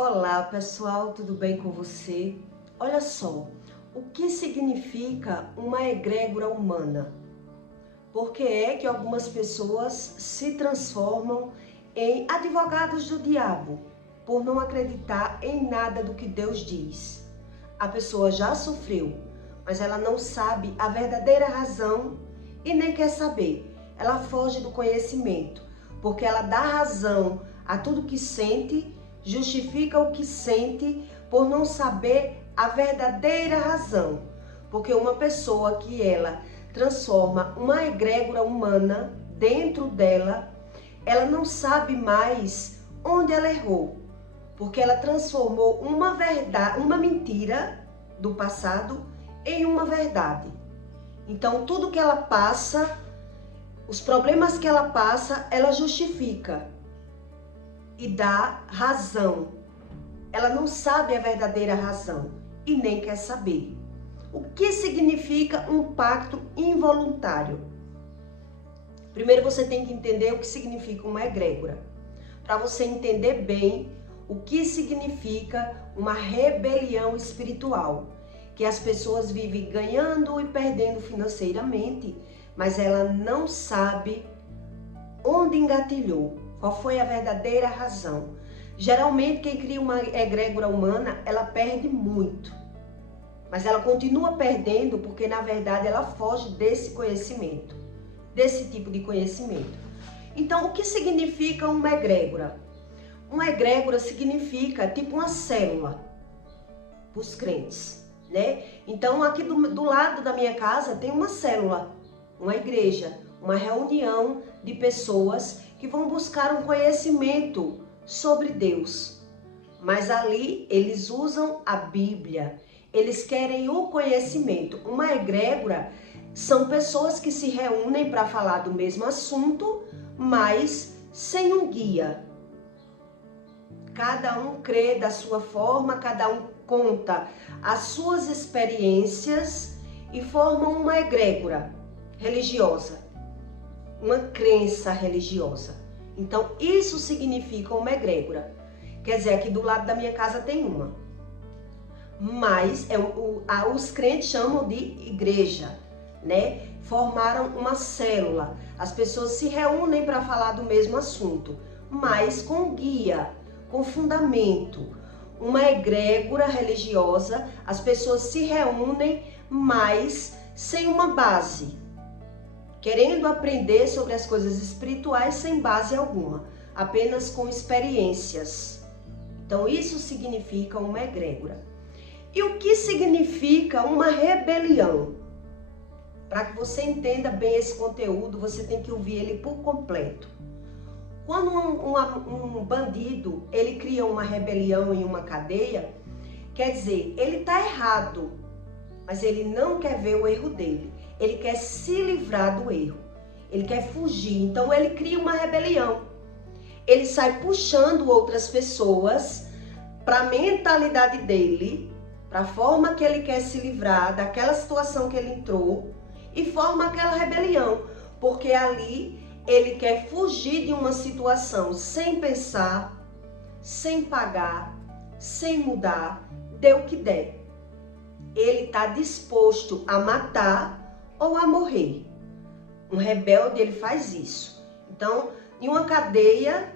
Olá pessoal, tudo bem com você? Olha só, o que significa uma egrégora humana? Por que é que algumas pessoas se transformam em advogados do diabo por não acreditar em nada do que Deus diz? A pessoa já sofreu, mas ela não sabe a verdadeira razão e nem quer saber. Ela foge do conhecimento, porque ela dá razão a tudo que sente, justifica o que sente por não saber a verdadeira razão. Porque uma pessoa que ela transforma uma egrégora humana dentro dela, ela não sabe mais onde ela errou. Porque ela transformou uma verdade, uma mentira do passado em uma verdade. Então tudo que ela passa, os problemas que ela passa, ela justifica e dá razão. Ela não sabe a verdadeira razão e nem quer saber. O que significa um pacto involuntário? Primeiro você tem que entender o que significa uma egrégora, para você entender bem o que significa uma rebelião espiritual, que as pessoas vivem ganhando e perdendo financeiramente, mas ela não sabe onde engatilhou. Qual foi a verdadeira razão? Geralmente, quem cria uma egrégora humana, ela perde muito. Mas ela continua perdendo porque, na verdade, ela foge desse conhecimento, desse tipo de conhecimento. Então, o que significa uma egrégora? Uma egrégora significa tipo uma célula para os crentes, né? Então, aqui do lado da minha casa tem uma célula, uma igreja, uma reunião de pessoas que vão buscar um conhecimento sobre Deus. Mas ali eles usam a Bíblia, eles querem o conhecimento. Uma egrégora são pessoas que se reúnem para falar do mesmo assunto, mas sem um guia. Cada um crê da sua forma, cada um conta as suas experiências e formam uma egrégora religiosa. Uma crença religiosa. Então, isso significa uma egrégora. Quer dizer, aqui do lado da minha casa tem uma. Mas os crentes chamam de igreja, né? Formaram uma célula. As pessoas se reúnem para falar do mesmo assunto, mas com guia, com fundamento. Uma egrégora religiosa, as pessoas se reúnem, mas sem uma base. Querendo aprender sobre as coisas espirituais sem base alguma, apenas com experiências. Então isso significa uma egrégora. E o que significa uma rebelião? Para que você entenda bem esse conteúdo, você tem que ouvir ele por completo. Quando um bandido, ele cria uma rebelião em uma cadeia, quer dizer, ele está errado, mas ele não quer ver o erro dele. Ele quer se livrar do erro, ele quer fugir, então ele cria uma rebelião. Ele sai puxando outras pessoas para a mentalidade dele, para a forma que ele quer se livrar daquela situação que ele entrou e forma aquela rebelião, porque ali ele quer fugir de uma situação sem pensar, sem pagar, sem mudar, dê o que der. Ele está disposto a matar ou a morrer. Um rebelde, ele faz isso. Então, em uma cadeia,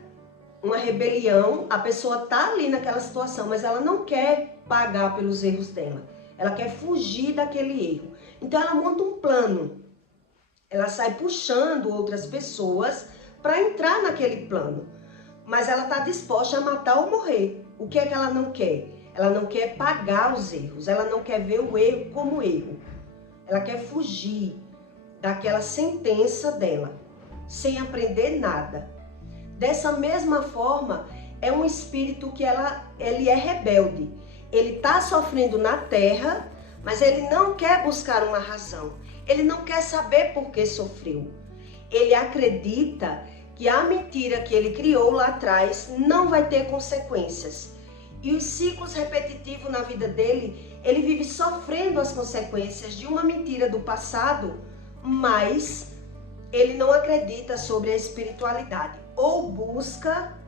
uma rebelião, a pessoa está ali naquela situação, mas ela não quer pagar pelos erros dela. Ela quer fugir daquele erro. Então, ela monta um plano. Ela sai puxando outras pessoas para entrar naquele plano. Mas ela está disposta a matar ou morrer. O que é que ela não quer? Ela não quer pagar os erros. Ela não quer ver o erro como erro. Ela quer fugir daquela sentença dela, sem aprender nada. Dessa mesma forma, é um espírito que ele é rebelde. Ele está sofrendo na terra, mas ele não quer buscar uma razão. Ele não quer saber por que sofreu. Ele acredita que a mentira que ele criou lá atrás não vai ter consequências. E os ciclos repetitivos na vida dele, ele vive sofrendo as consequências de uma mentira do passado, mas ele não acredita sobre a espiritualidade ou busca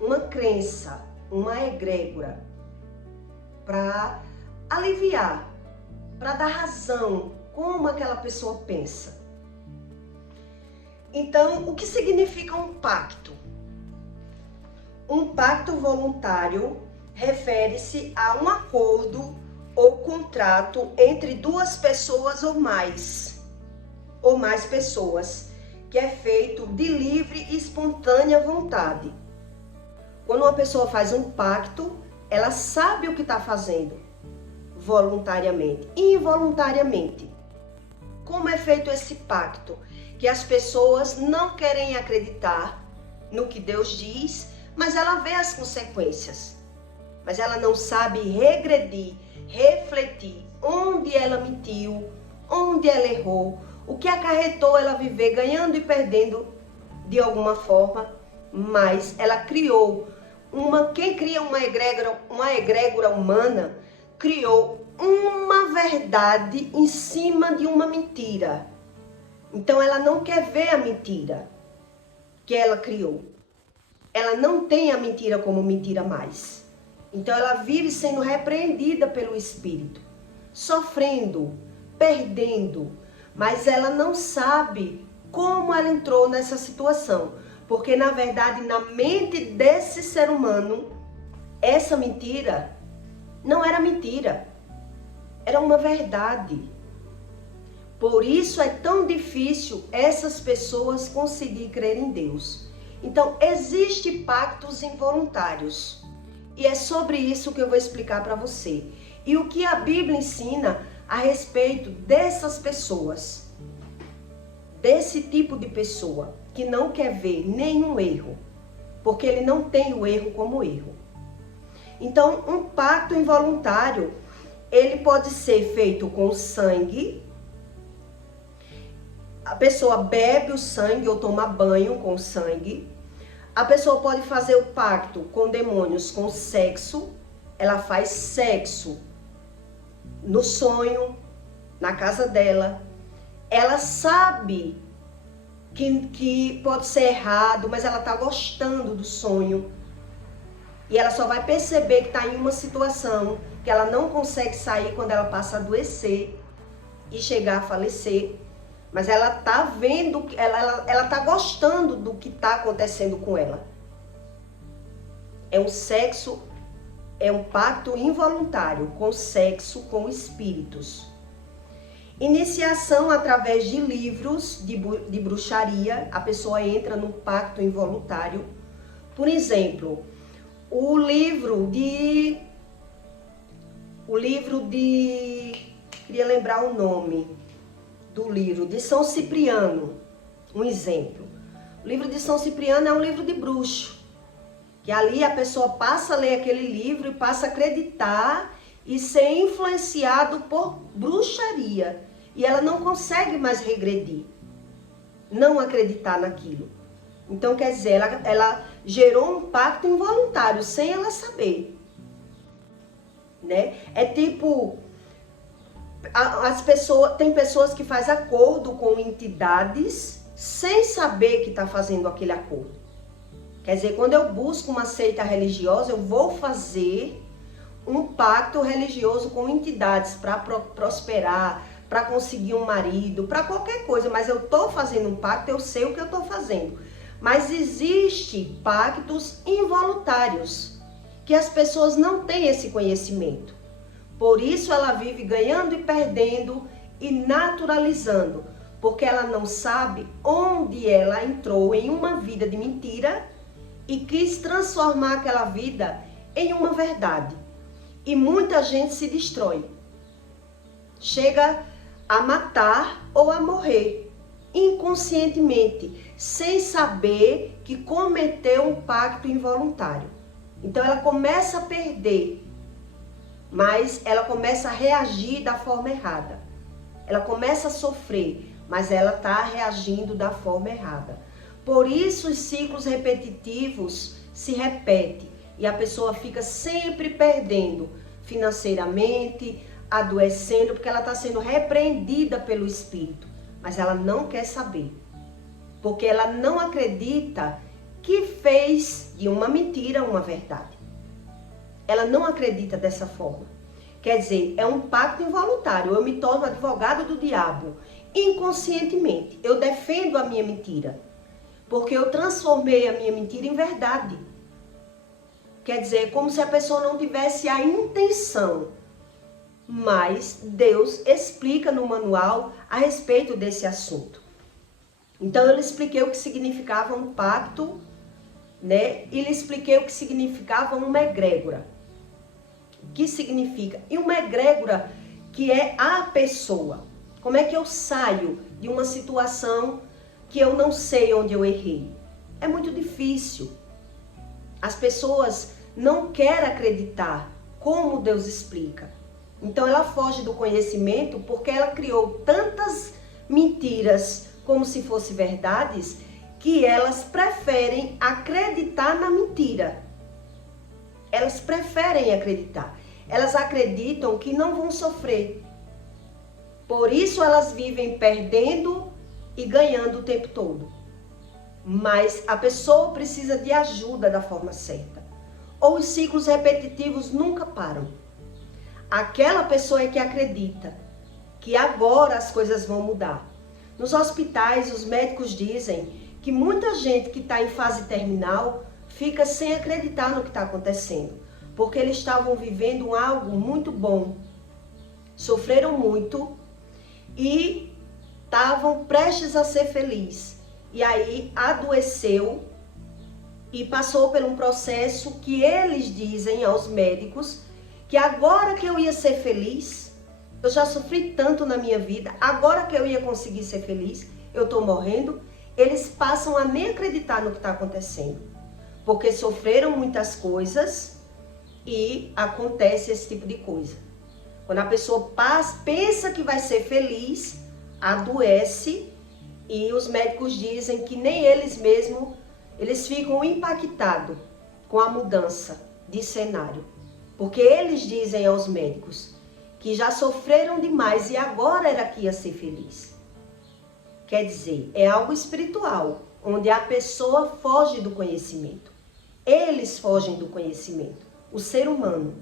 uma crença uma egrégora para aliviar, para dar razão como aquela pessoa pensa. Então, o que significa um pacto? Um pacto voluntário refere-se a um acordo ou contrato entre duas pessoas ou mais pessoas, que é feito de livre e espontânea vontade. Quando uma pessoa faz um pacto, ela sabe o que está fazendo, voluntariamente e involuntariamente. Como é feito esse pacto? Que as pessoas não querem acreditar no que Deus diz, mas ela vê as consequências. Mas ela não sabe regredir, refletir onde ela mentiu, onde ela errou, o que acarretou ela viver ganhando e perdendo de alguma forma, mas ela criou quem cria uma egrégora humana, criou uma verdade em cima de uma mentira. Então ela não quer ver a mentira que ela criou. Ela não tem a mentira como mentira mais. Então ela vive sendo repreendida pelo Espírito, sofrendo, perdendo, mas ela não sabe como ela entrou nessa situação. Porque na verdade, na mente desse ser humano, essa mentira não era mentira, era uma verdade. Por isso é tão difícil essas pessoas conseguirem crer em Deus. Então, existem pactos involuntários. E é sobre isso que eu vou explicar para você. E o que a Bíblia ensina a respeito dessas pessoas. Desse tipo de pessoa que não quer ver nenhum erro. Porque ele não tem o erro como erro. Então, um pacto involuntário, ele pode ser feito com sangue. A pessoa bebe o sangue ou toma banho com sangue. A pessoa pode fazer o pacto com demônios, com sexo. Ela faz sexo no sonho, na casa dela. Ela sabe que pode ser errado, mas ela está gostando do sonho. E ela só vai perceber que está em uma situação que ela não consegue sair quando ela passa a adoecer e chegar a falecer. Mas ela está vendo, ela está gostando do que está acontecendo com ela. É um sexo, é um pacto involuntário com sexo, com espíritos. Iniciação através de livros de bruxaria, a pessoa entra num pacto involuntário. Por exemplo, o livro de... Queria lembrar o nome do livro, de São Cipriano, um exemplo. O livro de São Cipriano é um livro de bruxo, que ali a pessoa passa a ler aquele livro e passa a acreditar e ser influenciado por bruxaria. E ela não consegue mais regredir, não acreditar naquilo. Então, quer dizer, ela gerou um pacto involuntário, sem ela saber. Né? É tipo... tem pessoas que fazem acordo com entidades sem saber que está fazendo aquele acordo. Quer dizer, quando eu busco uma seita religiosa, eu vou fazer um pacto religioso com entidades para prosperar, para conseguir um marido, para qualquer coisa. Mas eu estou fazendo um pacto, eu sei o que eu estou fazendo. Mas existem pactos involuntários, que as pessoas não têm esse conhecimento. Por isso ela vive ganhando e perdendo e naturalizando, porque ela não sabe onde ela entrou em uma vida de mentira e quis transformar aquela vida em uma verdade. E muita gente se destrói. Chega a matar ou a morrer inconscientemente, sem saber que cometeu um pacto involuntário. Então ela começa a perder, mas ela começa a reagir da forma errada. Ela começa a sofrer, mas ela está reagindo da forma errada. Por isso os ciclos repetitivos se repetem e a pessoa fica sempre perdendo financeiramente, adoecendo, porque ela está sendo repreendida pelo espírito. Mas ela não quer saber, porque ela não acredita que fez de uma mentira uma verdade. ela não acredita dessa forma. Quer dizer, é um pacto involuntário. Eu me torno advogado do diabo. Inconscientemente, eu defendo a minha mentira. Porque eu transformei a minha mentira em verdade. Quer dizer, é como se a pessoa não tivesse a intenção. Mas Deus explica no manual a respeito desse assunto. Então eu lhe expliquei o que significava um pacto, né? E lhe expliquei o que significava uma egrégora. O que significa? E uma egrégora que é a pessoa. Como é que eu saio de uma situação que eu não sei onde eu errei? É muito difícil. As pessoas não querem acreditar como Deus explica. Então ela foge do conhecimento porque ela criou tantas mentiras como se fossem verdades que elas preferem acreditar na mentira. Elas preferem acreditar. Elas acreditam que não vão sofrer. Por isso elas vivem perdendo e ganhando o tempo todo. Mas a pessoa precisa de ajuda da forma certa. Ou os ciclos repetitivos nunca param. Aquela pessoa é que acredita que agora as coisas vão mudar. Nos hospitais, os médicos dizem que muita gente que está em fase terminal fica sem acreditar no que está acontecendo, porque eles estavam vivendo algo muito bom, sofreram muito e estavam prestes a ser felizes. E aí adoeceu e passou por um processo que eles dizem aos médicos que agora que eu ia ser feliz, eu já sofri tanto na minha vida, agora que eu ia conseguir ser feliz, eu estou morrendo. Eles passam a nem acreditar no que está acontecendo, porque sofreram muitas coisas e acontece esse tipo de coisa. Quando a pessoa pensa que vai ser feliz, adoece e os médicos dizem que nem eles mesmos, eles ficam impactados com a mudança de cenário. Porque eles dizem aos médicos que já sofreram demais e agora era que ia ser feliz. Quer dizer, é algo espiritual, onde a pessoa foge do conhecimento. Eles fogem do conhecimento, o ser humano.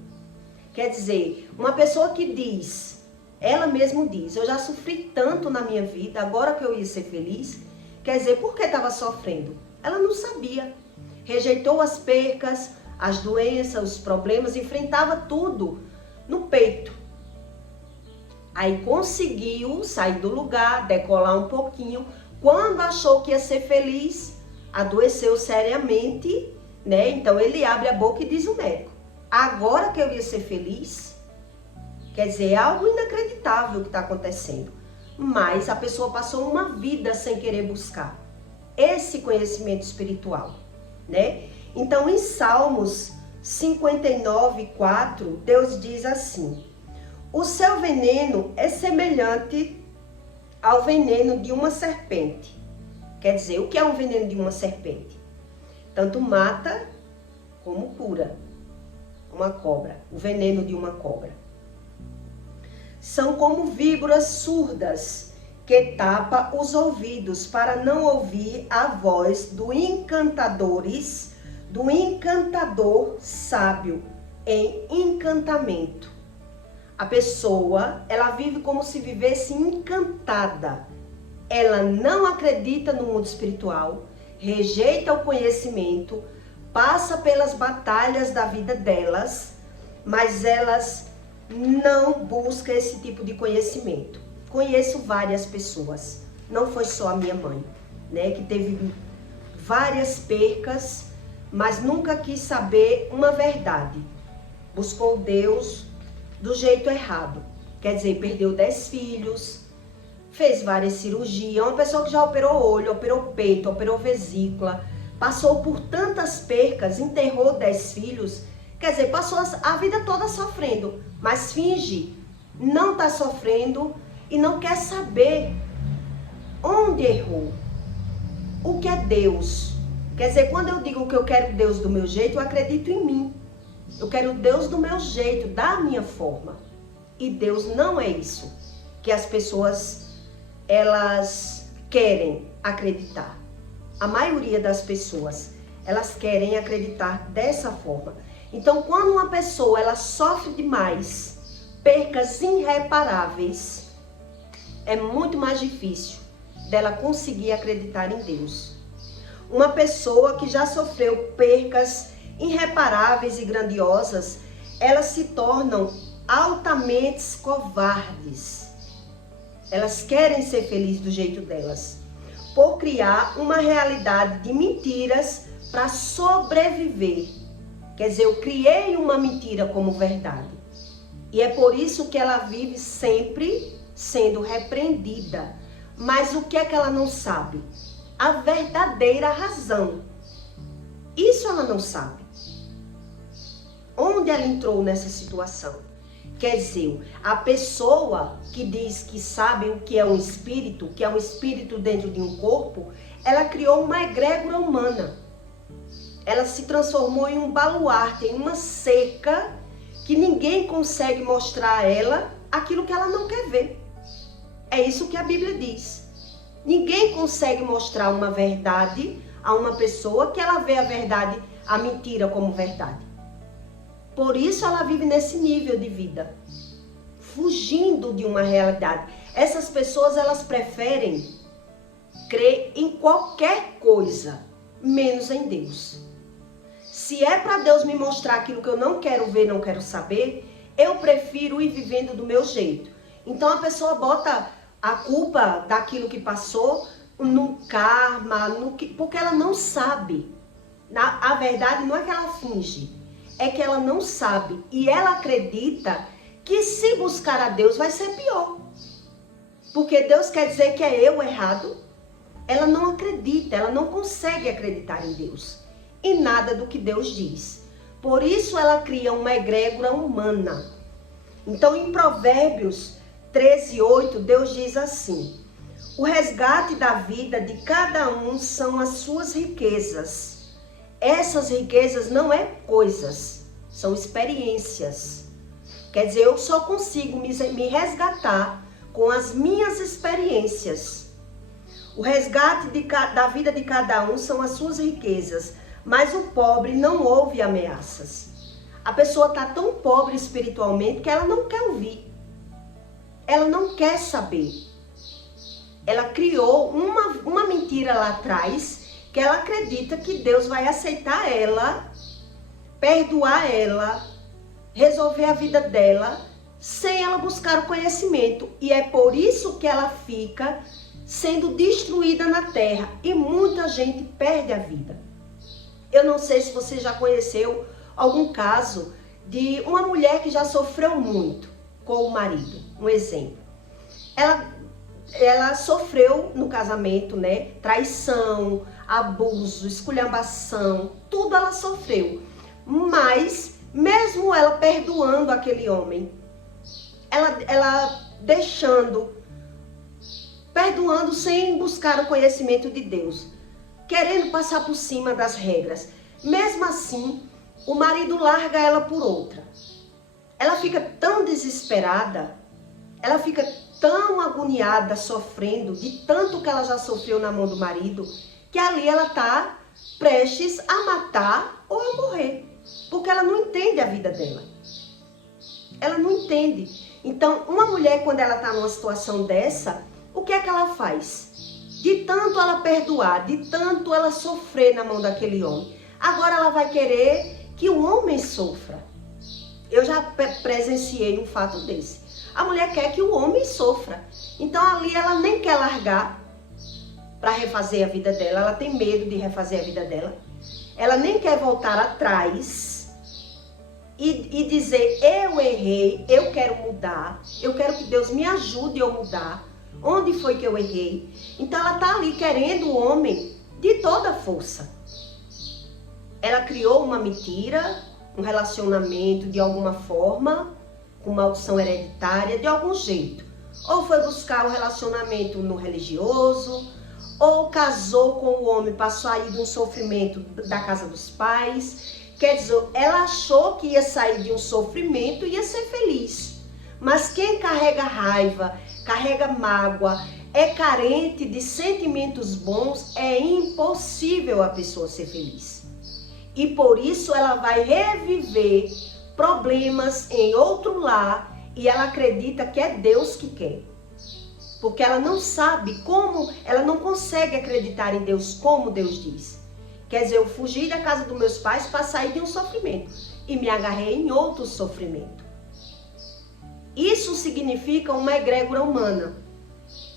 Quer dizer, uma pessoa que diz, ela mesma diz, eu já sofri tanto na minha vida, agora que eu ia ser feliz, quer dizer, por que estava sofrendo? Ela não sabia. Rejeitou as percas, as doenças, os problemas, enfrentava tudo no peito. Aí conseguiu sair do lugar, decolar um pouquinho. Quando achou que ia ser feliz, adoeceu seriamente, né? Então ele abre a boca e diz ao médico, agora que eu ia ser feliz, quer dizer, é algo inacreditável que está acontecendo. Mas a pessoa passou uma vida sem querer buscar esse conhecimento espiritual, né? Então em Salmos 59:4, Deus diz assim, o seu veneno é semelhante ao veneno de uma serpente. Quer dizer, o que é um veneno de uma serpente? Tanto mata como cura. Uma cobra, o veneno de uma cobra. São como víboras surdas que tapa os ouvidos para não ouvir a voz do encantador sábio em encantamento. A pessoa, ela vive como se vivesse encantada. Ela não acredita no mundo espiritual, rejeita o conhecimento, passa pelas batalhas da vida delas, mas elas não buscam esse tipo de conhecimento. Conheço várias pessoas, não foi só a minha mãe, né, que teve várias percas, mas nunca quis saber uma verdade. Buscou Deus do jeito errado. Quer dizer, perdeu 10 filhos, fez várias cirurgias, uma pessoa que já operou olho, operou peito, operou vesícula, passou por tantas percas, enterrou 10 filhos, quer dizer, passou a vida toda sofrendo, mas finge não tá sofrendo e não quer saber onde errou. O que é Deus? Quer dizer, quando eu digo que eu quero Deus do meu jeito, eu acredito em mim. Eu quero Deus do meu jeito, da minha forma. E Deus não é isso que as pessoas, elas querem acreditar. A maioria das pessoas, elas querem acreditar dessa forma. Então, quando uma pessoa ela sofre demais, percas irreparáveis, é muito mais difícil dela conseguir acreditar em Deus. Uma pessoa que já sofreu percas irreparáveis e grandiosas, elas se tornam altamente covardes. Elas querem ser felizes do jeito delas, por criar uma realidade de mentiras para sobreviver. Quer dizer, eu criei uma mentira como verdade. E é por isso que ela vive sempre sendo repreendida. Mas o que é que ela não sabe? A verdadeira razão. Isso ela não sabe. Onde ela entrou nessa situação? Quer dizer, a pessoa que diz que sabe o que é um espírito dentro de um corpo, ela criou uma egrégora humana. Ela se transformou em um baluarte, em uma cerca que ninguém consegue mostrar a ela aquilo que ela não quer ver. É isso que a Bíblia diz. Ninguém consegue mostrar uma verdade a uma pessoa que ela vê a verdade, a mentira como verdade. Por isso ela vive nesse nível de vida, fugindo de uma realidade. Essas pessoas, elas preferem crer em qualquer coisa, menos em Deus. Se é para Deus me mostrar aquilo que eu não quero ver, não quero saber, eu prefiro ir vivendo do meu jeito. Então a pessoa bota a culpa daquilo que passou no karma, porque ela não sabe. A verdade não é que ela finge, é que ela não sabe. E ela acredita que se buscar a Deus vai ser pior. Porque Deus quer dizer que é eu errado. Ela não acredita, ela não consegue acreditar em Deus. E nada do que Deus diz. Por isso ela cria uma egrégora humana. Então em Provérbios 13:8, Deus diz assim: o resgate da vida de cada um são as suas riquezas. Essas riquezas não é coisas, são experiências. Quer dizer, eu só consigo me resgatar com as minhas experiências. O resgate da vida de cada um são as suas riquezas, mas o pobre não ouve ameaças. A pessoa está tão pobre espiritualmente que ela não quer ouvir. Ela não quer saber. Ela criou uma mentira lá atrás, que ela acredita que Deus vai aceitar ela, perdoar ela, resolver a vida dela, sem ela buscar o conhecimento. E é por isso que ela fica sendo destruída na terra. E muita gente perde a vida. Eu não sei se você já conheceu algum caso de uma mulher que já sofreu muito com o marido. Um exemplo. Ela sofreu no casamento, né? Traição, abuso, esculhambação, tudo ela sofreu. Mas, mesmo ela perdoando aquele homem, ela perdoando sem buscar o conhecimento de Deus, querendo passar por cima das regras. Mesmo assim, o marido larga ela por outra. Ela fica tão desesperada, ela fica tão agoniada, sofrendo de tanto que ela já sofreu na mão do marido, que ali ela está prestes a matar ou a morrer, porque ela não entende a vida dela. Ela não entende. Então, uma mulher, quando ela está numa situação dessa, o que é que ela faz? De tanto ela perdoar, de tanto ela sofrer na mão daquele homem, agora ela vai querer que o homem sofra. Eu já presenciei um fato desse. A mulher quer que o homem sofra. Então ali ela nem quer largar para refazer a vida dela. Ela tem medo de refazer a vida dela. Ela nem quer voltar atrás e dizer: eu errei, eu quero mudar, eu quero que Deus me ajude a mudar. Onde foi que eu errei? Então ela está ali querendo o homem de toda força. Ela criou uma mentira, um relacionamento de alguma forma, com maldição hereditária, de algum jeito. Ou foi buscar um relacionamento no religioso, ou casou com o homem para sair de um sofrimento da casa dos pais. Quer dizer, ela achou que ia sair de um sofrimento e ia ser feliz. Mas quem carrega raiva, carrega mágoa, é carente de sentimentos bons, é impossível a pessoa ser feliz. E por isso ela vai reviver problemas em outro lar e ela acredita que é Deus que quer. Porque ela não sabe como, ela não consegue acreditar em Deus como Deus diz. Quer dizer, eu fugi da casa dos meus pais para sair de um sofrimento e me agarrei em outro sofrimento. Isso significa uma egrégora humana.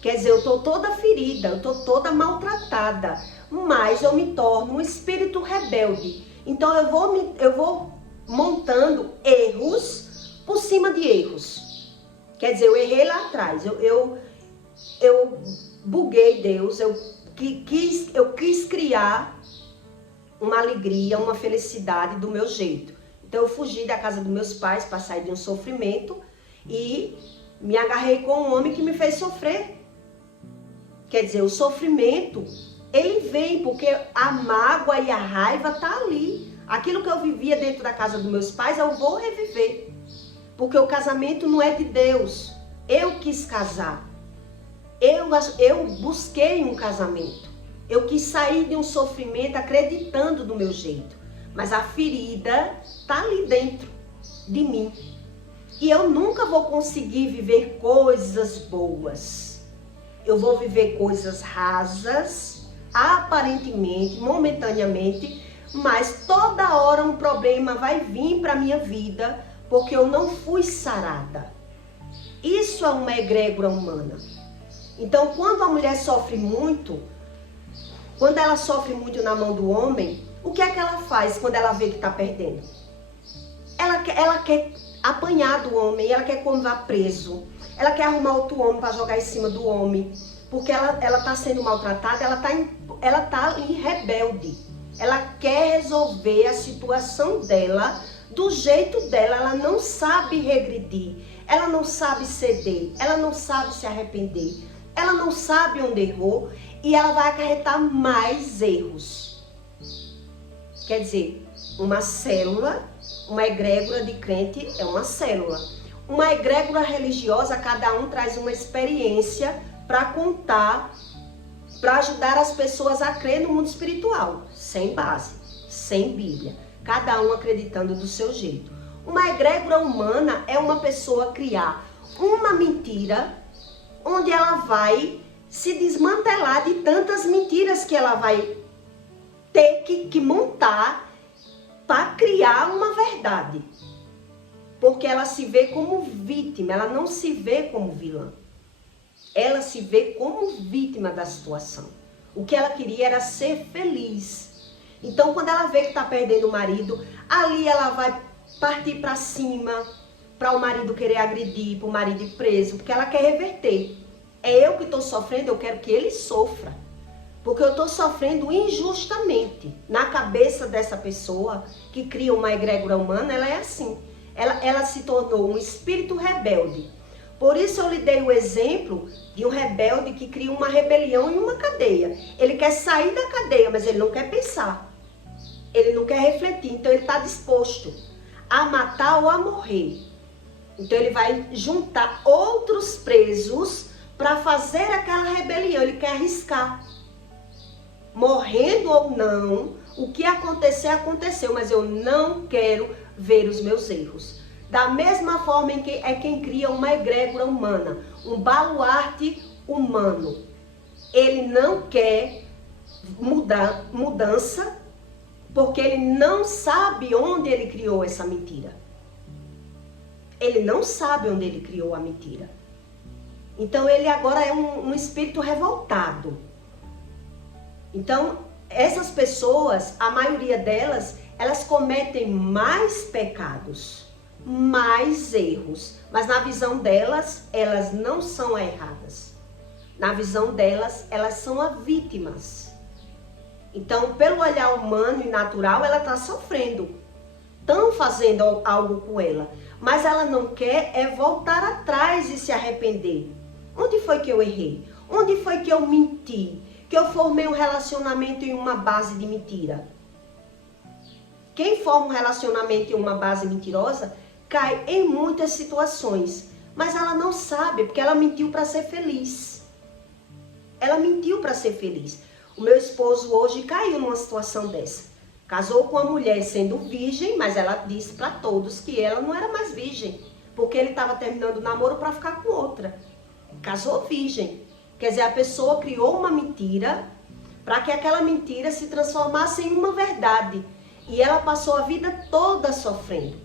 Quer dizer, eu estou toda ferida, eu estou toda maltratada, mas eu me torno um espírito rebelde. Então eu vou montando erros por cima de erros. Quer dizer, eu errei lá atrás, eu buguei Deus, eu quis criar uma alegria, uma felicidade do meu jeito. Então eu fugi da casa dos meus pais para sair de um sofrimento e me agarrei com um homem que me fez sofrer. Quer dizer, o sofrimento, ele vem porque a mágoa e a raiva tá ali. Aquilo que eu vivia dentro da casa dos meus pais, eu vou reviver. Porque o casamento não é de Deus. Eu quis casar. Eu busquei um casamento. Eu quis sair de um sofrimento acreditando do meu jeito. Mas a ferida tá ali dentro de mim. E eu nunca vou conseguir viver coisas boas. Eu vou viver coisas rasas, aparentemente, momentaneamente, mas toda hora um problema vai vir para minha vida porque eu não fui sarada. Isso é uma egrégora humana. Então, quando a mulher sofre muito, quando ela sofre muito na mão do homem, o que é que ela faz quando ela vê que está perdendo? Ela quer apanhar do homem, ela quer que o homem vá preso. Ela quer arrumar outro homem para jogar em cima do homem. Porque ela está sendo maltratada, ela tá em rebelde. Ela quer resolver a situação dela do jeito dela. Ela não sabe regredir. Ela não sabe ceder. Ela não sabe se arrepender. Ela não sabe onde errou. E ela vai acarretar mais erros. Quer dizer, uma célula, uma egrégora de crente é uma célula. Uma egrégora religiosa, cada um traz uma experiência para contar, para ajudar as pessoas a crer no mundo espiritual, sem base, sem Bíblia, cada um acreditando do seu jeito. Uma egrégora humana é uma pessoa criar uma mentira, onde ela vai se desmantelar de tantas mentiras que ela vai ter que montar para criar uma verdade. Porque ela se vê como vítima, ela não se vê como vilã. Ela se vê como vítima da situação. O que ela queria era ser feliz. Então, quando ela vê que está perdendo o marido, ali ela vai partir para cima, para o marido querer agredir, para o marido ir preso, porque ela quer reverter. É eu que estou sofrendo, eu quero que ele sofra. Porque eu estou sofrendo injustamente. Na cabeça dessa pessoa que cria uma egrégora humana, ela é assim. Ela se tornou um espírito rebelde. Por isso eu lhe dei o exemplo de um rebelde que cria uma rebelião em uma cadeia. Ele quer sair da cadeia, mas ele não quer pensar. Ele não quer refletir, então ele está disposto a matar ou a morrer. Então ele vai juntar outros presos para fazer aquela rebelião. Ele quer arriscar. Morrendo ou não, o que acontecer, aconteceu, mas eu não quero ver os meus erros. Da mesma forma em que é quem cria uma egrégora humana, um baluarte humano. Ele não quer mudança, porque ele não sabe onde ele criou essa mentira. Ele não sabe onde ele criou a mentira. Então ele agora é um espírito revoltado. Então essas pessoas, a maioria delas, elas cometem mais pecados, mais erros, mas na visão delas, elas não são erradas. Na visão delas, elas são as vítimas. Então, pelo olhar humano e natural, ela está sofrendo. Estão fazendo algo com ela, mas ela não quer é voltar atrás e se arrepender. Onde foi que eu errei? Onde foi que eu menti? Que eu formei um relacionamento em uma base de mentira? Quem forma um relacionamento em uma base mentirosa cai em muitas situações, mas ela não sabe, porque ela mentiu para ser feliz. Ela mentiu para ser feliz. O meu esposo hoje caiu numa situação dessa. Casou com uma mulher sendo virgem, mas ela disse para todos que ela não era mais virgem, porque ele estava terminando o namoro para ficar com outra. Casou virgem. Quer dizer, a pessoa criou uma mentira para que aquela mentira se transformasse em uma verdade. E ela passou a vida toda sofrendo.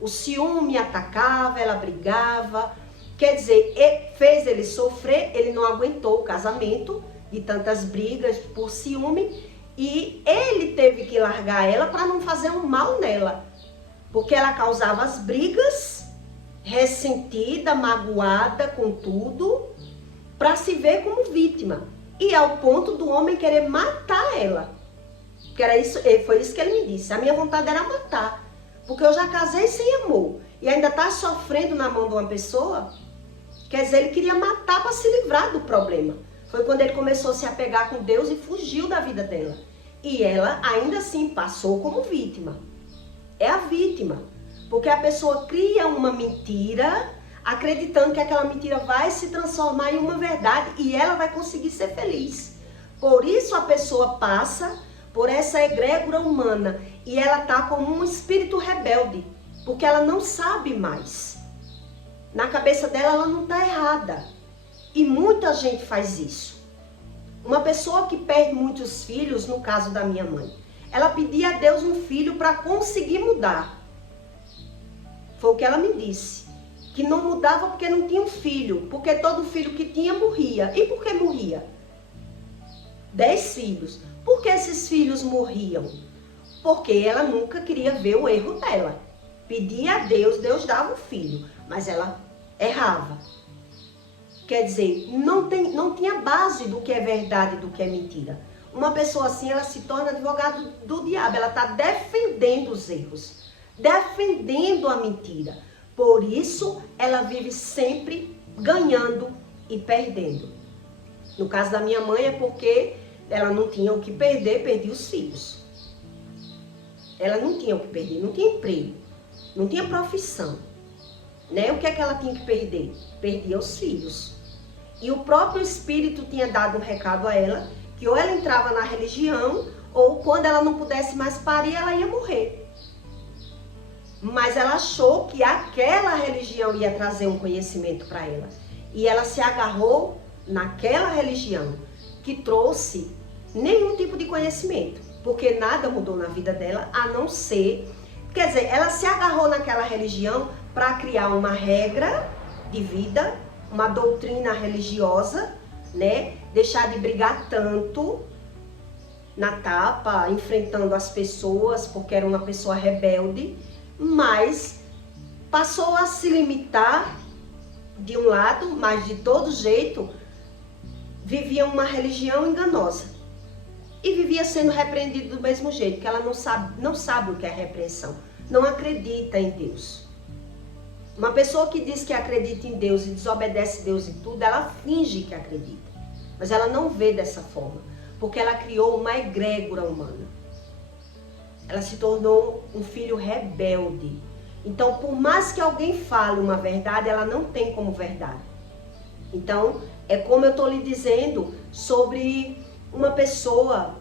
O ciúme atacava, ela brigava. Quer dizer, fez ele sofrer, ele não aguentou o casamento de tantas brigas por ciúme. E ele teve que largar ela para não fazer um mal nela. Porque ela causava as brigas, ressentida, magoada com tudo, para se ver como vítima. E ao ponto do homem querer matar ela. Que era isso, foi isso que ele me disse. A minha vontade era matar. Porque eu já casei sem amor. E ainda tá sofrendo na mão de uma pessoa. Quer dizer, ele queria matar para se livrar do problema. Foi quando ele começou a se apegar com Deus e fugiu da vida dela. E ela ainda assim passou como vítima. É a vítima. Porque a pessoa cria uma mentira, acreditando que aquela mentira vai se transformar em uma verdade e ela vai conseguir ser feliz. Por isso a pessoa passa por essa egrégora humana e ela está como um espírito rebelde, porque ela não sabe mais. Na cabeça dela ela não está errada. E muita gente faz isso. Uma pessoa que perde muitos filhos, no caso da minha mãe, ela pedia a Deus um filho para conseguir mudar. Foi o que ela me disse. Que não mudava porque não tinha um filho, porque todo filho que tinha morria. E por que morria? 10 filhos. Por que esses filhos morriam? Porque ela nunca queria ver o erro dela. Pedia a Deus, Deus dava o filho, mas ela errava. Quer dizer, não tinha base do que é verdade e do que é mentira. Uma pessoa assim, ela se torna advogado do diabo, ela está defendendo os erros, defendendo a mentira. Por isso, ela vive sempre ganhando e perdendo. No caso da minha mãe é porque ela não tinha o que perder, perdia os filhos. Ela não tinha o que perder, não tinha emprego, não tinha profissão. Né? O que é que ela tinha que perder? Perdia os filhos. E o próprio Espírito tinha dado um recado a ela, que ou ela entrava na religião, ou quando ela não pudesse mais parir, ela ia morrer. Mas ela achou que aquela religião ia trazer um conhecimento para ela. E ela se agarrou naquela religião, que trouxe nenhum tipo de conhecimento. Porque nada mudou na vida dela, a não ser... Quer dizer, ela se agarrou naquela religião para criar uma regra de vida, uma doutrina religiosa, né? Deixar de brigar tanto na tapa, enfrentando as pessoas, porque era uma pessoa rebelde, mas passou a se limitar de um lado, mas de todo jeito vivia uma religião enganosa. E vivia sendo repreendido do mesmo jeito, que ela não sabe o que é repreensão, não acredita em Deus. Uma pessoa que diz que acredita em Deus e desobedece a Deus em tudo, ela finge que acredita. Mas ela não vê dessa forma, porque ela criou uma egrégora humana. Ela se tornou um filho rebelde. Então, por mais que alguém fale uma verdade, ela não tem como verdade. Então, é como eu estou lhe dizendo sobre uma pessoa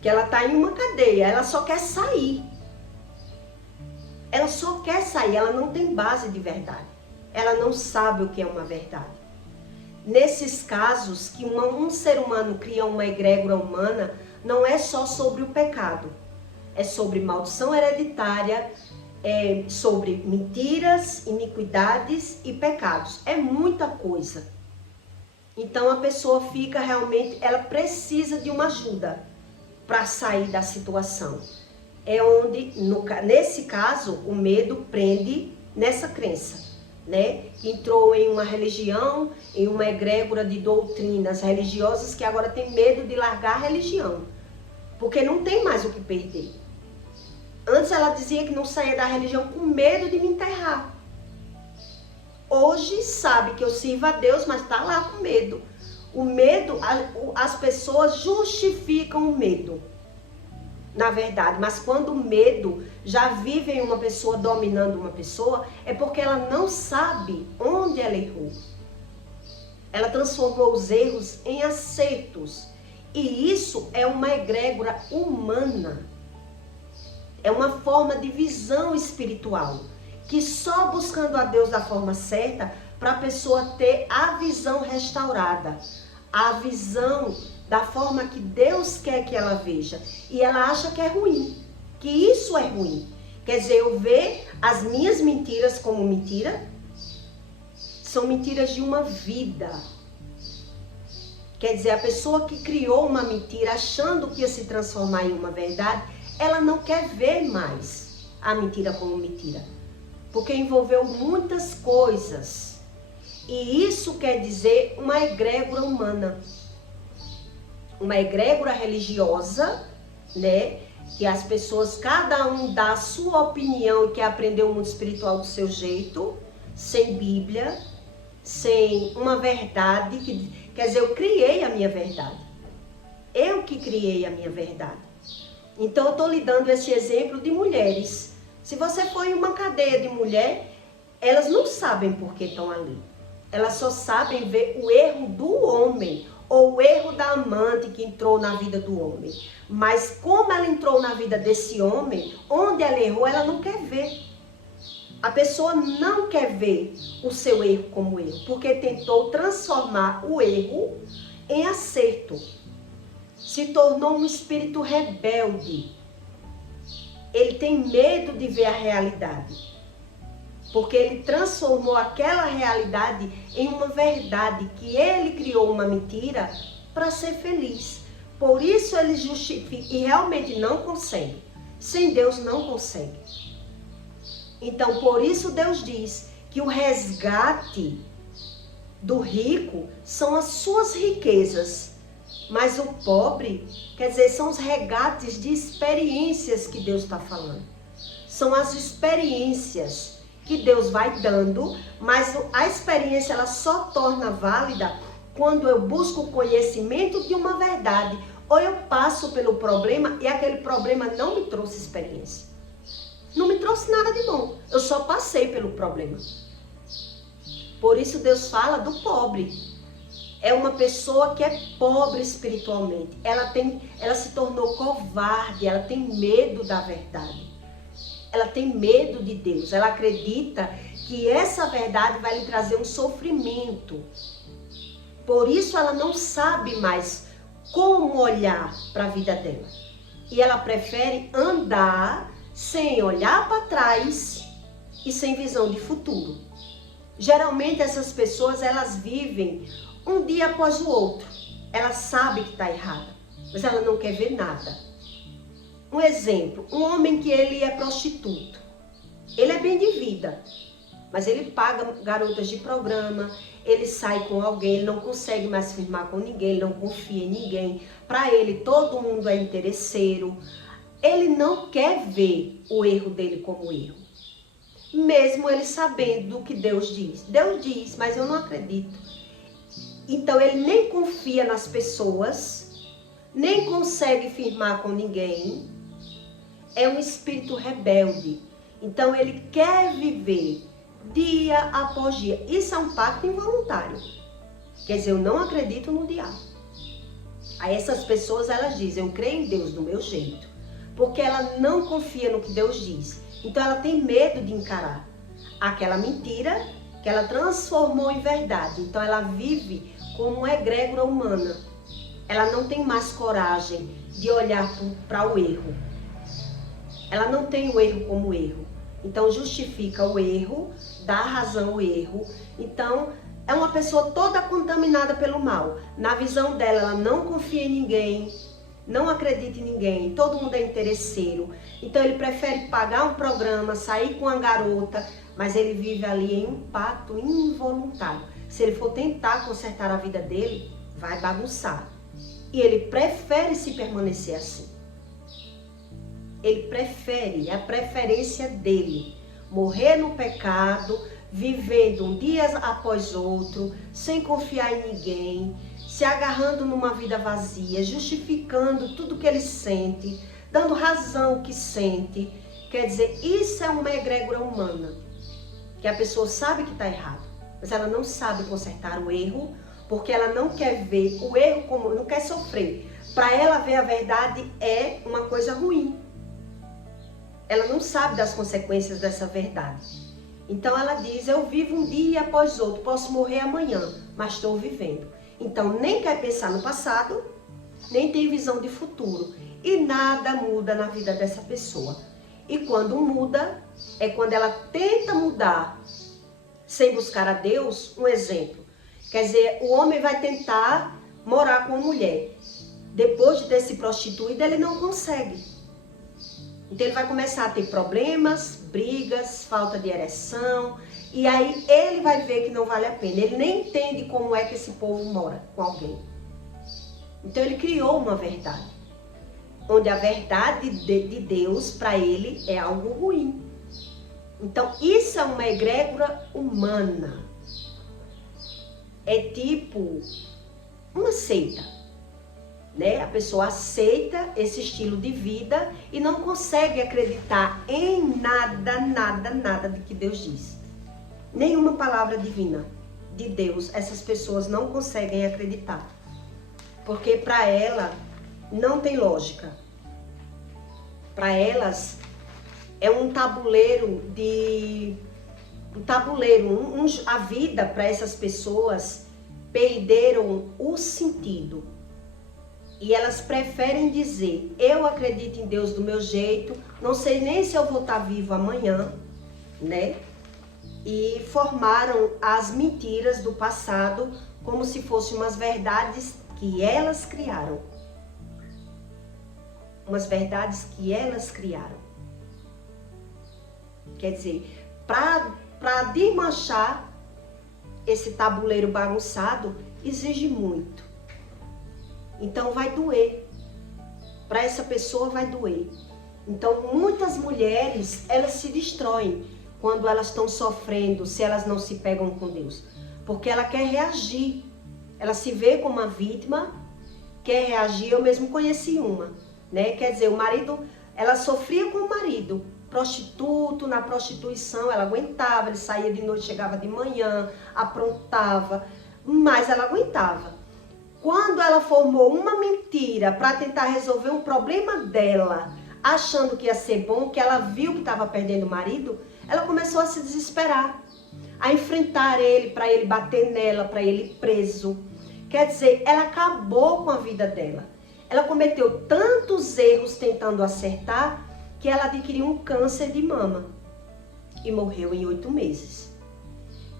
que ela está em uma cadeia, ela só quer sair. Ela só quer sair, ela não tem base de verdade. Ela não sabe o que é uma verdade. Nesses casos que um ser humano cria uma egrégora humana, não é só sobre o pecado. É sobre maldição hereditária, é sobre mentiras, iniquidades e pecados. É muita coisa. Então a pessoa fica realmente, ela precisa de uma ajuda para sair da situação. É onde, nesse caso, o medo prende nessa crença, né? Entrou em uma religião, em uma egrégora de doutrinas religiosas que agora tem medo de largar a religião, porque não tem mais o que perder. Antes ela dizia que não saía da religião com medo de me enterrar. Hoje sabe que eu sirvo a Deus, mas está lá com medo. O medo, as pessoas justificam o medo, na verdade. Mas quando o medo já vive em uma pessoa, dominando uma pessoa, é porque ela não sabe onde ela errou. Ela transformou os erros em acertos. E isso é uma egrégora humana. É uma forma de visão espiritual, que só buscando a Deus da forma certa, para a pessoa ter a visão restaurada, a visão da forma que Deus quer que ela veja. E ela acha que é ruim, que isso é ruim. Quer dizer, eu ver as minhas mentiras como mentira, são mentiras de uma vida. Quer dizer, a pessoa que criou uma mentira achando que ia se transformar em uma verdade, ela não quer ver mais a mentira como mentira. Porque envolveu muitas coisas. E isso quer dizer uma egrégora humana. Uma egrégora religiosa, né? Que as pessoas, cada um dá a sua opinião e quer aprender o mundo espiritual do seu jeito, sem Bíblia, sem uma verdade. Quer dizer, eu criei a minha verdade. Eu que criei a minha verdade. Então eu estou lhe dando esse exemplo de mulheres. Se você for em uma cadeia de mulher, elas não sabem por que estão ali. Elas só sabem ver o erro do homem, ou o erro da amante que entrou na vida do homem. Mas como ela entrou na vida desse homem, onde ela errou, ela não quer ver. A pessoa não quer ver o seu erro como erro, porque tentou transformar o erro em acerto. Se tornou um espírito rebelde. Ele tem medo de ver a realidade. Porque ele transformou aquela realidade em uma verdade, que ele criou uma mentira para ser feliz. Por isso ele justifica e realmente não consegue. Sem Deus não consegue. Então, por isso Deus diz que o resgate do rico são as suas riquezas. Mas o pobre, quer dizer, são os resgates de experiências que Deus está falando. São as experiências que Deus vai dando, mas a experiência ela só torna válida quando eu busco o conhecimento de uma verdade, ou eu passo pelo problema e aquele problema não me trouxe experiência. Não me trouxe nada de bom, eu só passei pelo problema. Por isso Deus fala do pobre. É uma pessoa que é pobre espiritualmente. Ela se tornou covarde, ela tem medo da verdade. Ela tem medo de Deus. Ela acredita que essa verdade vai lhe trazer um sofrimento. Por isso ela não sabe mais como olhar para a vida dela. E ela prefere andar sem olhar para trás e sem visão de futuro. Geralmente essas pessoas, elas vivem um dia após o outro. Ela sabe que está errada, mas ela não quer ver nada. Um exemplo, um homem que ele é prostituto. Ele é bem de vida, mas ele paga garotas de programa, ele sai com alguém, ele não consegue mais firmar com ninguém, ele não confia em ninguém. Para ele, todo mundo é interesseiro. Ele não quer ver o erro dele como erro. Mesmo ele sabendo do que Deus diz. Deus diz, mas eu não acredito. Então ele nem confia nas pessoas, nem consegue firmar com ninguém. É um espírito rebelde. Então ele quer viver dia após dia. Isso é um pacto involuntário. Quer dizer, eu não acredito no diabo. Aí essas pessoas, elas dizem, eu creio em Deus do meu jeito. Porque ela não confia no que Deus diz. Então ela tem medo de encarar aquela mentira que ela transformou em verdade. Então ela vive como uma egrégora humana. Ela não tem mais coragem de olhar para o erro. Ela não tem o erro como erro. Então justifica o erro, dá razão ao erro. Então é uma pessoa toda contaminada pelo mal. Na visão dela, ela não confia em ninguém, não acredita em ninguém, todo mundo é interesseiro. Então ele prefere pagar um programa, sair com a garota, mas ele vive ali em um pacto involuntário. Se ele for tentar consertar a vida dele, vai bagunçar. E ele prefere se permanecer assim. Ele prefere, é a preferência dele, morrer no pecado, vivendo um dia após outro, sem confiar em ninguém, se agarrando numa vida vazia, justificando tudo que ele sente, dando razão ao que sente. Quer dizer, isso é uma egrégora humana, que a pessoa sabe que está errado, mas ela não sabe consertar o erro, porque ela não quer ver o erro como, não quer sofrer. Para ela ver a verdade é uma coisa ruim. ela não sabe das consequências dessa verdade. Então ela diz, eu vivo um dia após outro, posso morrer amanhã, mas estou vivendo. Então nem quer pensar no passado, nem tem visão de futuro. E nada muda na vida dessa pessoa. E quando muda, é quando ela tenta mudar sem buscar a Deus. Um exemplo, quer dizer, o homem vai tentar morar com a mulher. Depois de ter se prostituído, ele não consegue. Então ele vai começar a ter problemas, brigas, falta de ereção. E aí ele vai ver que não vale a pena. Ele nem entende como é que esse povo mora com alguém. Então ele criou uma verdade. Onde a verdade de Deus para ele é algo ruim. Então isso é uma egrégora humana. É tipo uma seita. Né? A pessoa aceita esse estilo de vida e não consegue acreditar em nada de que Deus diz. Nenhuma palavra divina de Deus, essas pessoas não conseguem acreditar. Porque para ela não tem lógica. Para elas é um tabuleiro a vida para essas pessoas perderam o sentido. E elas preferem dizer, eu acredito em Deus do meu jeito, não sei nem se eu vou estar vivo amanhã, né? E formaram as mentiras do passado como se fossem umas verdades que elas criaram. Umas verdades que elas criaram. Quer dizer, para desmanchar esse tabuleiro bagunçado, exige muito. Então vai doer. Para essa pessoa vai doer. Então muitas mulheres, elas se destroem quando elas estão sofrendo, se elas não se pegam com Deus. Porque ela quer reagir. Ela se vê como uma vítima, quer reagir. Eu mesmo conheci uma, né? Quer dizer, o marido, ela sofria com o marido, prostituto, na prostituição, ela aguentava, ele saía de noite, chegava de manhã, aprontava, mas ela aguentava. Quando ela formou uma mentira para tentar resolver um problema dela, achando que ia ser bom, que ela viu que estava perdendo o marido, ela começou a se desesperar, a enfrentar ele, para ele bater nela, para ele ir preso. Quer dizer, ela acabou com a vida dela. Ela cometeu tantos erros tentando acertar, que ela adquiriu um câncer de mama e morreu em 8 meses.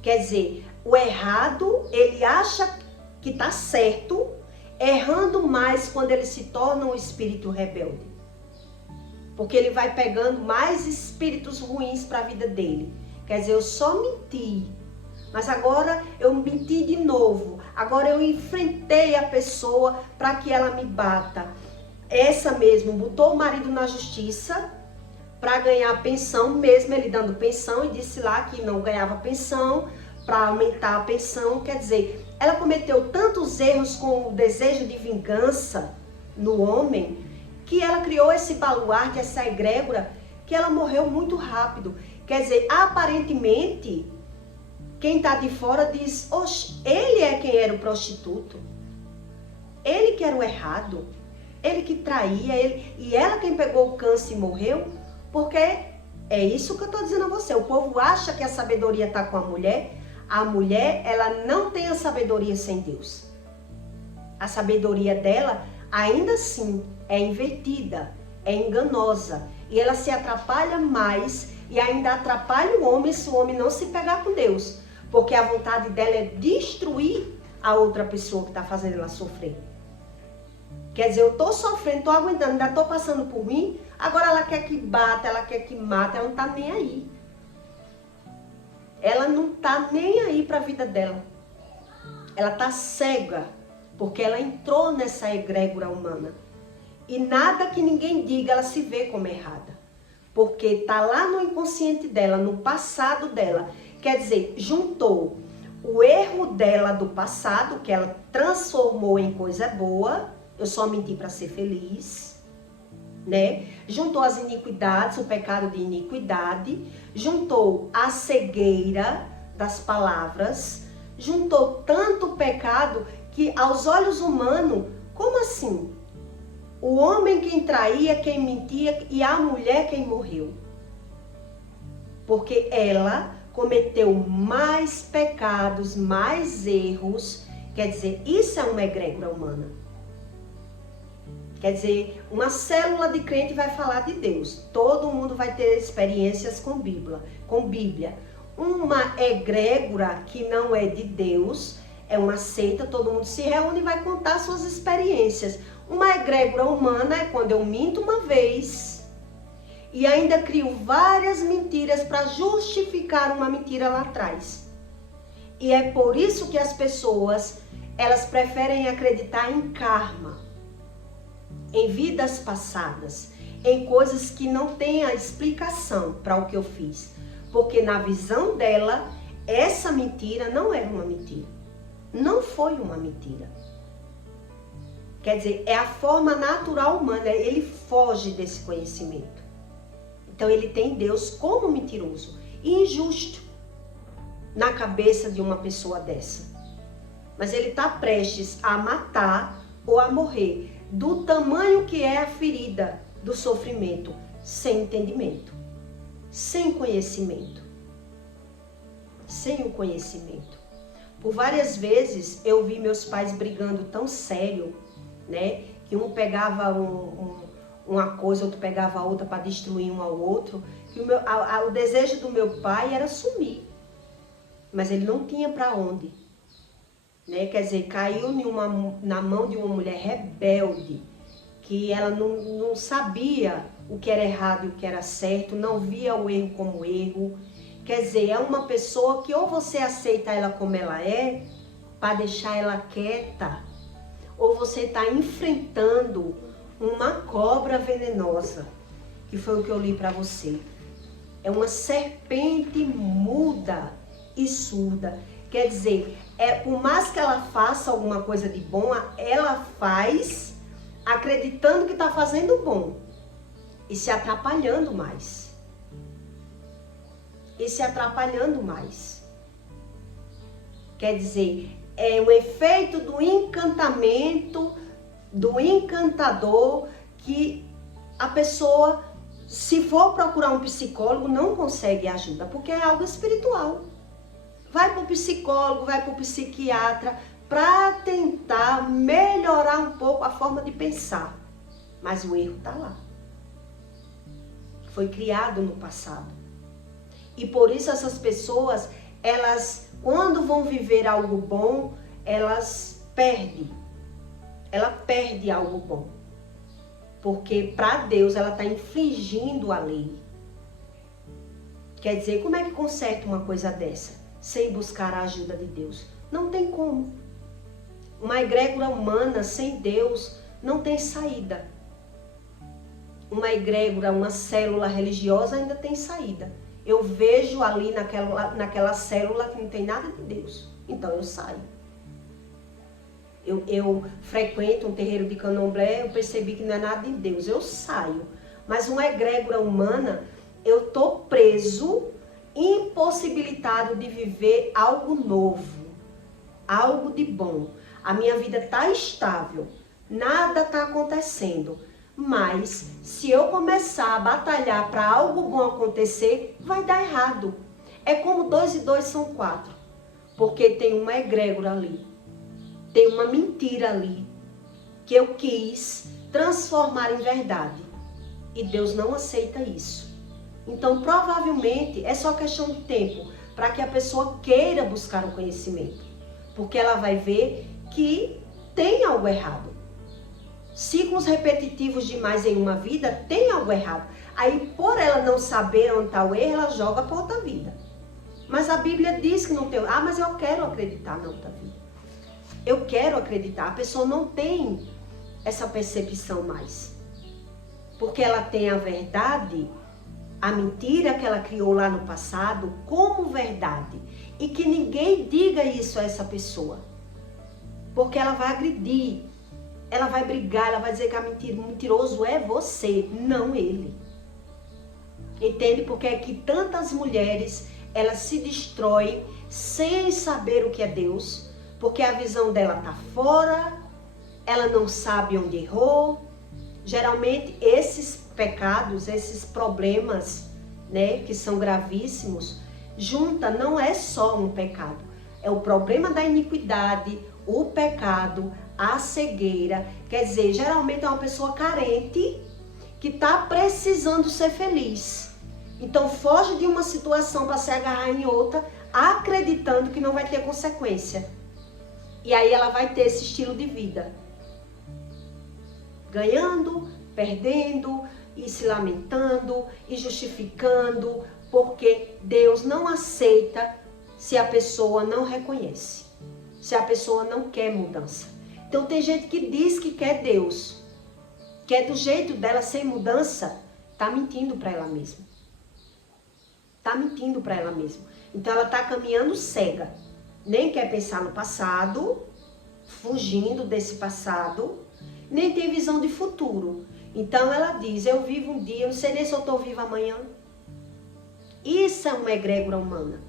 Quer dizer, o errado, ele acha que está certo, errando mais quando ele se torna um espírito rebelde. Porque ele vai pegando mais espíritos ruins para a vida dele. Quer dizer, eu só menti, mas agora eu menti de novo. Agora eu enfrentei a pessoa para que ela me bata. Essa mesmo botou o marido na justiça para ganhar pensão, mesmo ele dando pensão, e disse lá que não ganhava pensão, para aumentar a pensão. Quer dizer, ela cometeu tantos erros com o desejo de vingança no homem, que ela criou esse baluarte, essa egrégora, que ela morreu muito rápido. Quer dizer, aparentemente, quem está de fora diz, oxe, ele é quem era o prostituto. Ele que era o errado. Ele que traía, e ela quem pegou o câncer e morreu, porque é isso que eu estou dizendo a você. O povo acha que a sabedoria está com a mulher. A mulher, ela não tem a sabedoria sem Deus. A sabedoria dela, ainda assim, é invertida, é enganosa. E ela se atrapalha mais e ainda atrapalha o homem se o homem não se pegar com Deus. Porque a vontade dela é destruir a outra pessoa que está fazendo ela sofrer. Quer dizer, eu estou sofrendo, estou aguentando, ainda estou passando por mim, agora ela quer que bata, ela quer que mata, ela não está nem aí. Ela não está nem aí para a vida dela. Ela está cega, porque ela entrou nessa egrégora humana. E nada que ninguém diga, ela se vê como errada. Porque está lá no inconsciente dela, no passado dela. Quer dizer, juntou o erro dela do passado, que ela transformou em coisa boa. Eu só menti para ser feliz, né? Juntou as iniquidades, o pecado de iniquidade, juntou a cegueira das palavras, juntou tanto pecado que aos olhos humanos, como assim? o homem quem traía, quem mentia e a mulher quem morreu. Porque ela cometeu mais pecados, mais erros. Quer dizer, isso é uma egrégora humana. Quer dizer, uma célula de crente vai falar de Deus. Todo mundo vai ter experiências com Bíblia. Uma egrégora que não é de Deus, é uma seita, todo mundo se reúne e vai contar suas experiências. Uma egrégora humana é quando eu minto uma vez e ainda crio várias mentiras para justificar uma mentira lá atrás. E é por isso que as pessoas, elas preferem acreditar em karma, em vidas passadas, em coisas que não têm a explicação para o que eu fiz. Porque na visão dela, essa mentira não era uma mentira. Não foi uma mentira. Quer dizer, é a forma natural humana, ele foge desse conhecimento. Então ele tem Deus como mentiroso e injusto na cabeça de uma pessoa dessa. Mas ele está prestes a matar ou a morrer do tamanho que é a ferida do sofrimento, sem entendimento, sem conhecimento. Sem o conhecimento. Por várias vezes eu vi meus pais brigando tão sério, né? Que um pegava uma coisa, outro pegava a outra para destruir um ao outro. Que o desejo do meu pai era sumir. Mas ele não tinha para onde. Né? Quer dizer, caiu na mão de uma mulher rebelde. Que ela não sabia o que era errado e o que era certo. Não via o erro como erro. Quer dizer, é uma pessoa que ou você aceita ela como ela é, para deixar ela quieta, ou você está enfrentando uma cobra venenosa, que foi o que eu li para você. É uma serpente muda e surda. Quer dizer, por mais que ela faça alguma coisa de bom, ela faz acreditando que está fazendo bom e se atrapalhando mais. Quer dizer, é o efeito do encantamento, do encantador, que a pessoa, se for procurar um psicólogo, não consegue ajuda, porque é algo espiritual. Vai para o psicólogo, vai para o psiquiatra, para tentar melhorar um pouco a forma de pensar. Mas o erro está lá. Foi criado no passado. E por isso essas pessoas, elas, quando vão viver algo bom, elas perdem. Ela perde algo bom. Porque para Deus ela está infringindo a lei. Quer dizer, como é que conserta uma coisa dessa? Sem buscar a ajuda de Deus. Não tem como. Uma egrégora humana sem Deus não tem saída. Uma egrégora, uma célula religiosa ainda tem saída. Eu vejo ali naquela célula que não tem nada de Deus. Então eu saio. Eu frequento um terreiro de candomblé, eu percebi que não é nada de Deus. Eu saio. Mas uma egrégora humana, eu estou preso, impossibilitado de viver algo novo. Algo de bom. A minha vida está estável. Nada está acontecendo. Mas, se eu começar a batalhar para algo bom acontecer, vai dar errado. É como 2 e 2 são 4. Porque tem uma egrégora ali. Tem uma mentira ali. Que eu quis transformar em verdade. E Deus não aceita isso. Então, provavelmente, é só questão de tempo para que a pessoa queira buscar o conhecimento. Porque ela vai ver que tem algo errado. Ciclos repetitivos demais em uma vida tem algo errado. Aí, por ela não saber onde está o erro, ela joga para outra vida. Mas a Bíblia diz que não tem. Ah, mas eu quero acreditar na outra vida. Eu quero acreditar. A pessoa não tem essa percepção mais. Porque ela tem a verdade, a mentira que ela criou lá no passado, como verdade. E que ninguém diga isso a essa pessoa. Porque ela vai agredir. Ela vai brigar, ela vai dizer que o mentiroso é você, não ele. Entende? Porque é que tantas mulheres, elas se destroem sem saber o que é Deus, porque a visão dela está fora, ela não sabe onde errou, Geralmente esses pecados, esses problemas, né, que são gravíssimos, junta não é só um pecado, é o problema da iniquidade, o pecado, a cegueira. Quer dizer, geralmente é uma pessoa carente que está precisando ser feliz. Então foge de uma situação para se agarrar em outra, acreditando que não vai ter consequência. E aí ela vai ter esse estilo de vida. Ganhando, perdendo, e se lamentando, e justificando, porque Deus não aceita se a pessoa não reconhece, se a pessoa não quer mudança. Então tem gente que diz que quer Deus, quer do jeito dela sem mudança, tá mentindo para ela mesma. Tá mentindo para ela mesma. Então ela tá caminhando cega, nem quer pensar no passado, fugindo desse passado, nem tem visão de futuro. Então ela diz, eu vivo um dia, eu não sei nem se eu estou viva amanhã. Isso é uma egrégora humana.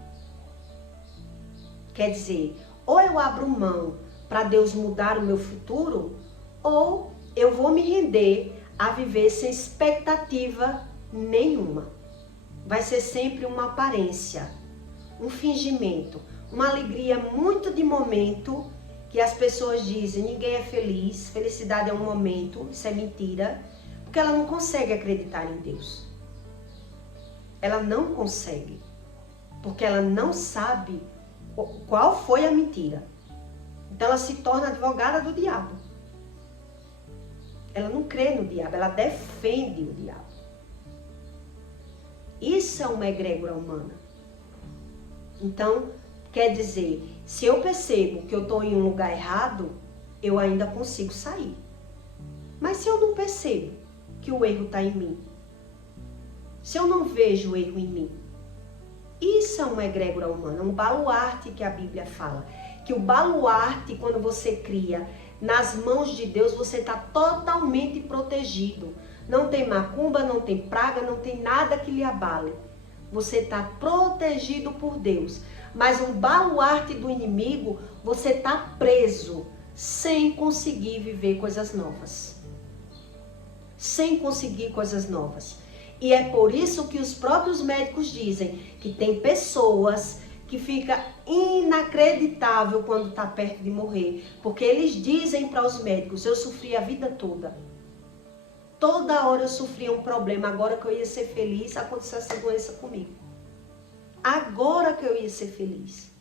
Quer dizer, ou eu abro mão para Deus mudar o meu futuro, ou eu vou me render a viver sem expectativa nenhuma. Vai ser sempre uma aparência, um fingimento, uma alegria muito de momento, que as pessoas dizem, ninguém é feliz, felicidade é um momento, isso é mentira, porque ela não consegue acreditar em Deus. Ela não consegue, porque ela não sabe qual foi a mentira. Então ela se torna advogada do diabo. Ela não crê no diabo, ela defende o diabo. Isso é uma egrégora humana. Então, quer dizer, se eu percebo que eu estou em um lugar errado, eu ainda consigo sair. Mas se eu não percebo que o erro está em mim, se eu não vejo o erro em mim, isso é uma egrégora humana, um baluarte que a Bíblia fala. Que o baluarte, quando você cria nas mãos de Deus, você está totalmente protegido. Não tem macumba, não tem praga, não tem nada que lhe abale. Você está protegido por Deus. Mas um baluarte do inimigo, você está preso, sem conseguir viver coisas novas. Sem conseguir coisas novas. E é por isso que os próprios médicos dizem que tem pessoas que fica inacreditável quando está perto de morrer. Porque eles dizem para os médicos, eu sofri a vida toda. Toda hora eu sofria um problema, agora que eu ia ser feliz, aconteceu essa doença comigo. Agora que eu ia ser feliz.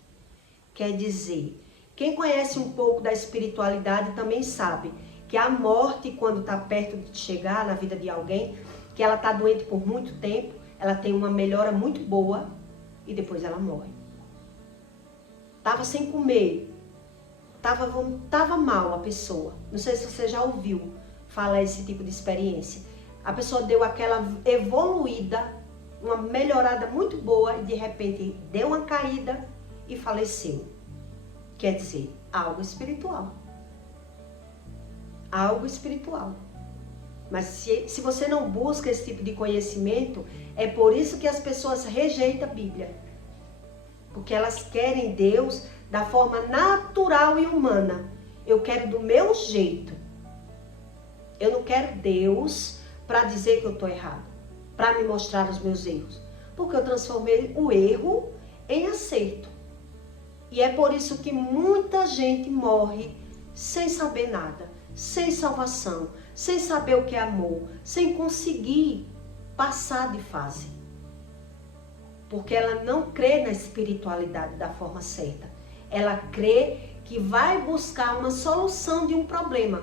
Quer dizer, quem conhece um pouco da espiritualidade também sabe que a morte, quando está perto de chegar na vida de alguém, que ela está doente por muito tempo, ela tem uma melhora muito boa e depois ela morre. Tava sem comer, tava mal a pessoa. Não sei se você já ouviu falar esse tipo de experiência. A pessoa deu aquela evoluída, uma melhorada muito boa e de repente deu uma caída e faleceu. Quer dizer, algo espiritual. Algo espiritual. Mas se você não busca esse tipo de conhecimento, é por isso que as pessoas rejeitam a Bíblia. Porque elas querem Deus da forma natural e humana. Eu quero do meu jeito. Eu não quero Deus para dizer que eu estou errado, para me mostrar os meus erros. Porque eu transformei o erro em acerto. E é por isso que muita gente morre sem saber nada, sem salvação, sem saber o que é amor, sem conseguir passar de fase. Porque ela não crê na espiritualidade da forma certa. Ela crê que vai buscar uma solução de um problema.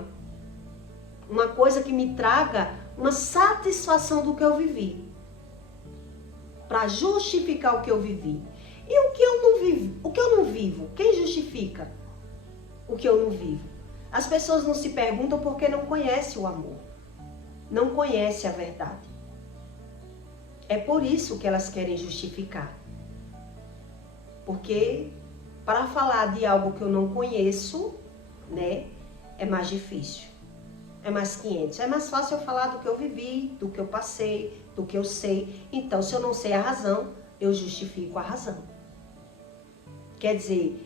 Uma coisa que me traga uma satisfação do que eu vivi. Para justificar o que eu vivi. E o que eu não vivo? O que eu não vivo? Quem justifica o que eu não vivo? As pessoas não se perguntam porque não conhecem o amor. Não conhecem a verdade. É por isso que elas querem justificar. Porque para falar de algo que eu não conheço, né, é mais difícil. É mais 500. É mais fácil eu falar do que eu vivi, do que eu passei, do que eu sei. Então, se eu não sei a razão, eu justifico a razão. Quer dizer,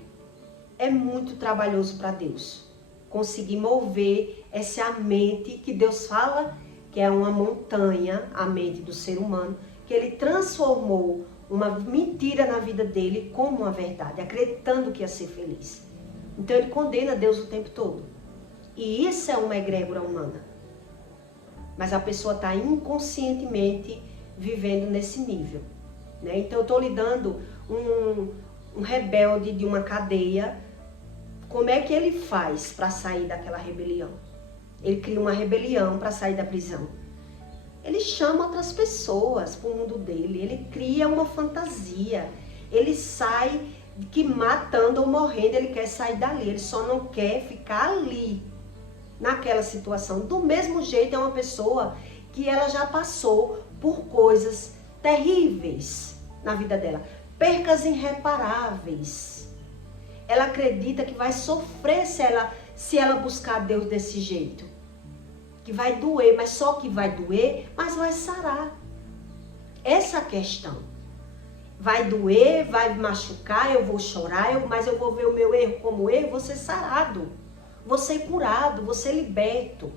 é muito trabalhoso para Deus. conseguir mover essa mente que Deus fala que é uma montanha, a mente do ser humano, que ele transformou uma mentira na vida dele como uma verdade, acreditando que ia ser feliz. Então ele condena Deus o tempo todo. E isso é uma egrégora humana. Mas a pessoa está inconscientemente vivendo nesse nível, né? Então eu estou lhe dando um rebelde de uma cadeia. Como é que ele faz para sair daquela rebelião? Ele cria uma rebelião para sair da prisão. Ele chama outras pessoas para o mundo dele. Ele cria uma fantasia. Ele sai que matando ou morrendo, ele quer sair dali. Ele só não quer ficar ali, naquela situação. Do mesmo jeito, é uma pessoa que ela já passou por coisas terríveis na vida dela. Percas irreparáveis. Ela acredita que vai sofrer se ela buscar Deus desse jeito. Que vai doer, mas só que vai doer, mas vai sarar. Essa é a questão. Vai doer, vai machucar, eu vou chorar, mas eu vou ver o meu erro como erro, vou ser sarado. Vou ser curado, vou ser liberto.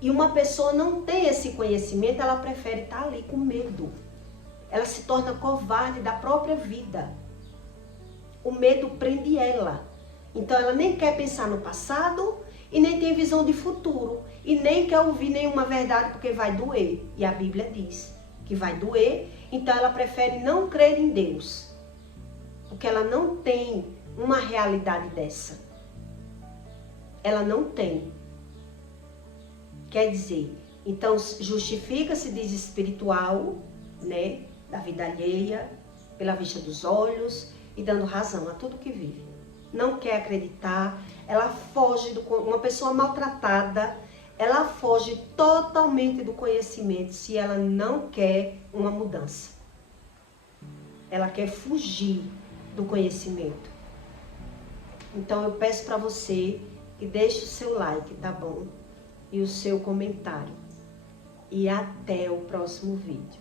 E uma pessoa não tem esse conhecimento, ela prefere estar ali com medo. Ela se torna covarde da própria vida. O medo prende ela. Então ela nem quer pensar no passado e nem tem visão de futuro. E nem quer ouvir nenhuma verdade porque vai doer. E a Bíblia diz que vai doer. Então ela prefere não crer em Deus. Porque ela não tem uma realidade dessa. Ela não tem. Quer dizer, então justifica-se, diz espiritual, né? Da vida alheia, pela vista dos olhos e dando razão a tudo que vive. Não quer acreditar, ela foge uma pessoa maltratada, ela foge totalmente do conhecimento se ela não quer uma mudança. Ela quer fugir do conhecimento. Então eu peço para você que deixe o seu like, tá bom? E o seu comentário. E até o próximo vídeo.